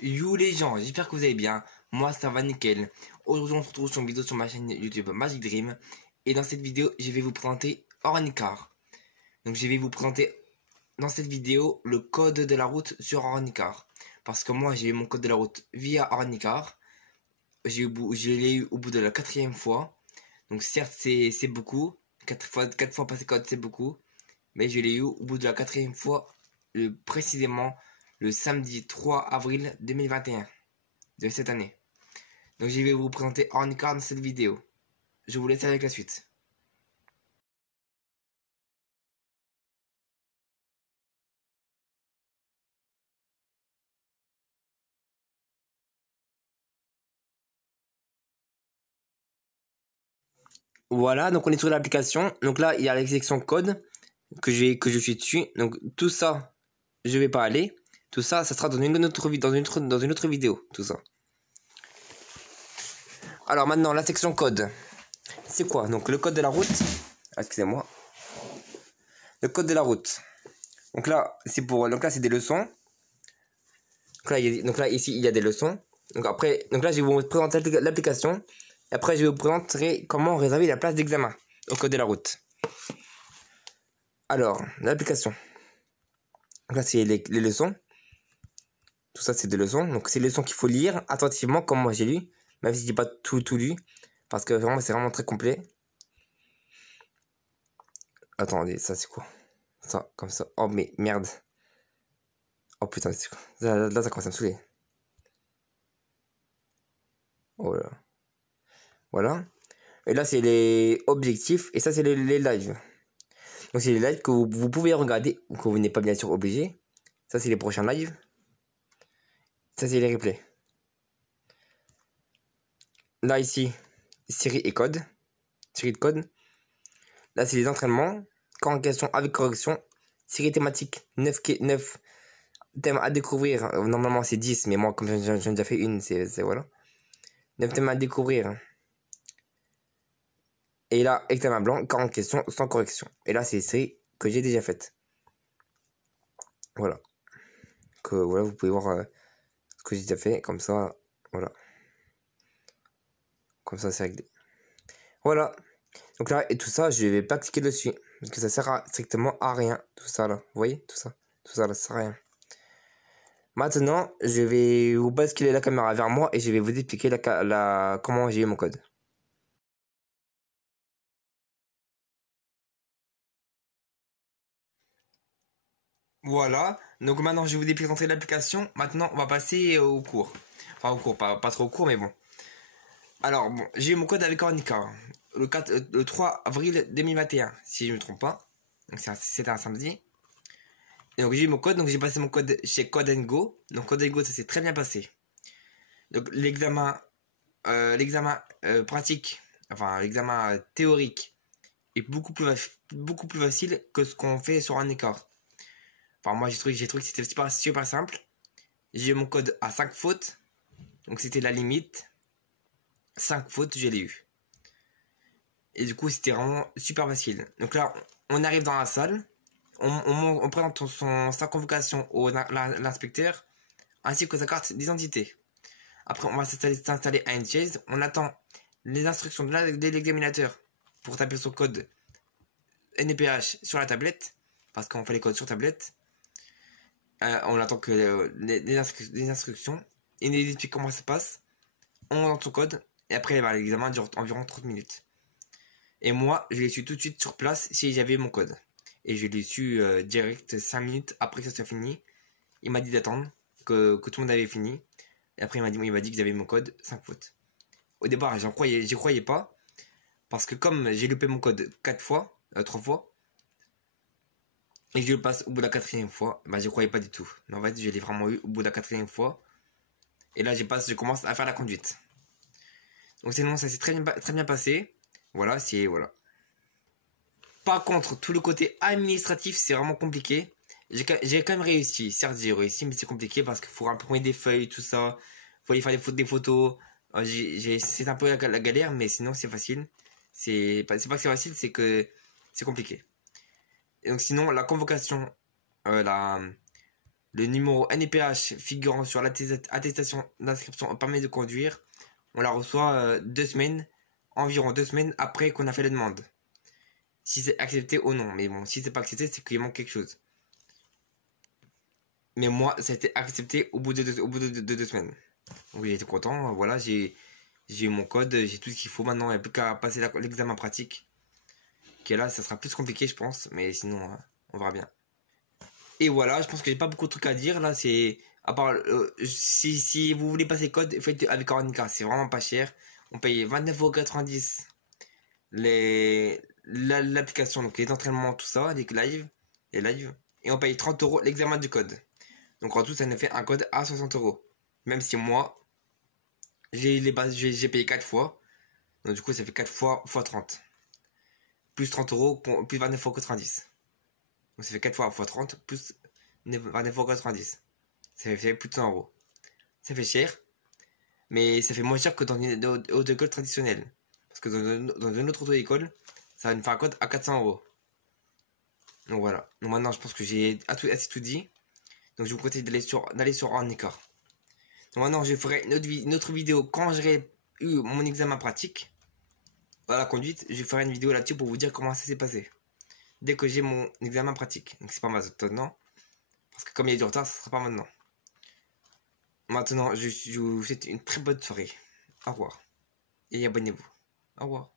Yo les gens, j'espère que vous allez bien. Moi ça va nickel. Aujourd'hui on se retrouve sur une vidéo sur ma chaîne YouTube Magic Dream. Et dans cette vidéo, je vais vous présenter Ornicar. Donc je vais vous présenter dans cette vidéo le code de la route sur Ornicar. Parce que moi j'ai eu mon code de la route via Ornicar. Je l'ai eu au bout de la 4e fois. Donc certes c'est beaucoup. 4 fois passer code c'est beaucoup. Mais je l'ai eu au bout de la 4e fois. Précisément le samedi 3 avril 2021 de cette année. Donc je vais vous présenter Ornicar dans cette vidéo. Je vous laisse avec la suite. Voilà, donc on est sur l'application. Donc là, il y a la section code que je suis dessus. Donc tout ça, je vais pas aller. Tout ça, ça sera dans une autre vidéo. Tout ça. Alors maintenant, la section code. C'est quoi? Donc le code de la route. Excusez-moi. Le code de la route. Donc là, c'est des leçons. Donc là, ici, il y a des leçons. Donc là, je vais vous présenter l'application. Et après, je vais vous présenter comment réserver la place d'examen au code de la route. Alors, l'application. Donc là, c'est les leçons. Tout ça, c'est des leçons. Donc, c'est les leçons qu'il faut lire attentivement, comme moi j'ai lu. Même si je n'ai pas tout lu. Parce que vraiment, c'est vraiment très complet. Attendez, ça, c'est quoi? Ça, comme ça. Oh, mais merde. Oh putain, c'est quoi? Là, ça commence à me saouler. Oh là. Voilà. Et là, c'est les objectifs. Et ça, c'est les lives. Donc, c'est les lives que vous pouvez regarder. Ou que vous n'êtes pas bien sûr obligé. Ça, c'est les prochains lives. Ça, c'est les replays. Là, ici, série et code. Série de code. Là, c'est les entraînements. Quand en question avec correction. Série thématique 9 thèmes à découvrir. Normalement, c'est 10. Mais moi, comme j'en ai déjà fait une, c'est voilà. 9 thèmes à découvrir. Et là, examen blanc, 40 questions sans correction. Et là, c'est les séries que j'ai déjà faites. Voilà. Voilà, vous pouvez voir ce que j'ai déjà fait. Comme ça, voilà. Comme ça, c'est réglé. Voilà. Donc là, et tout ça, je vais pas cliquer dessus. Parce que ça sert strictement à rien. Tout ça, là. Vous voyez? Tout ça. Tout ça, là, ça sert à rien. Maintenant, je vais vous basculer la caméra vers moi et je vais vous expliquer comment j'ai eu mon code. Voilà, donc maintenant je vais vous présenter l'application. Maintenant, on va passer au cours. Enfin, au cours, pas trop au cours, mais bon. Alors, bon, j'ai eu mon code avec Ornica le 3 avril 2021, si je ne me trompe pas. Donc, c'était un samedi. Et donc, j'ai eu mon code, donc j'ai passé mon code chez Code Go. Donc, Code Go, ça s'est très bien passé. Donc, l'examen pratique, enfin, l'examen théorique est beaucoup plus facile que ce qu'on fait sur un écart. Enfin, moi, j'ai trouvé que c'était super simple. J'ai eu mon code à 5 fautes. Donc, c'était la limite. 5 fautes, je l'ai eu. Et du coup, c'était vraiment super facile. Donc là, on arrive dans la salle. On présente sa convocation au l'inspecteur ainsi que sa carte d'identité. Après, on va s'installer à une chaise. On attend les instructions de l'examinateur pour taper son code NPH sur la tablette. Parce qu'on fait les codes sur tablette. On attend que les instructions. Il nous explique comment ça se passe. On rentre son code. Et après, l'examen dure environ 30 minutes. Et moi, je l'ai su tout de suite sur place si j'avais mon code. Et je l'ai su direct 5 minutes après que ça soit fini. Il m'a dit d'attendre que tout le monde avait fini. Et après, il m'a dit que j'avais mon code 5 fautes. Au départ, j'y croyais pas. Parce que comme j'ai loupé mon code 3 fois, et que je le passe au bout de la 4e fois, bah, je croyais pas du tout. Mais en fait, je l'ai vraiment eu au bout de la 4e fois. Et là, je commence à faire la conduite. Donc sinon, ça s'est très bien passé. Voilà, voilà. Par contre, tout le côté administratif, c'est vraiment compliqué. J'ai quand même réussi. Certes, j'ai réussi, mais c'est compliqué parce qu'il faut imprimer des feuilles, tout ça. Il faut aller faire des photos. C'est un peu la galère, mais sinon, c'est facile. C'est pas que c'est facile, c'est que c'est compliqué. Et donc, sinon, la convocation, le numéro NPH figurant sur l'attestation d'inscription au permis de conduire, on la reçoit environ 2 semaines après qu'on a fait la demande. Si c'est accepté ou non. Mais bon, si c'est pas accepté, c'est qu'il manque quelque chose. Mais moi, ça a été accepté au bout de 2 semaines. Donc j'ai été content. Voilà, j'ai eu mon code, j'ai tout ce qu'il faut. Maintenant, il n'y a plus qu'à passer l'examen pratique. Qui est là, ça sera plus compliqué, je pense. Mais sinon, on verra bien. Et voilà, je pense que j'ai pas beaucoup de trucs à dire. Là, c'est. À part. Si vous voulez passer code, faites avec Ornica. C'est vraiment pas cher. On paye 29,90 € l'application, donc les entraînements, tout ça, les lives. Et on paye 30 € l'examen du code. Donc en tout, ça nous fait un code à 60 €. Même si moi, j'ai payé 4 fois. Donc du coup, ça fait 4 fois x 30. Plus 30 €, plus 29,90 €. Donc ça fait 4 fois x 30, plus 29,90 €. Ça fait plus de 100 €. Ça fait cher. Mais ça fait moins cher que dans une auto-école traditionnelle. Parce que dans une autre auto-école, ça va nous faire un code à 400 €. Donc voilà. Donc maintenant, je pense que j'ai assez tout dit. Donc je vous conseille d'aller sur Ornica. Donc maintenant, je ferai une autre vidéo quand j'aurai eu mon examen pratique à la conduite. Je ferai une vidéo là-dessus pour vous dire comment ça s'est passé. Dès que j'ai mon examen pratique. Donc c'est pas maintenant. Parce que comme il y a du retard, ça sera pas maintenant. Maintenant, je vous souhaite une très bonne soirée. Au revoir. Et abonnez-vous. Au revoir.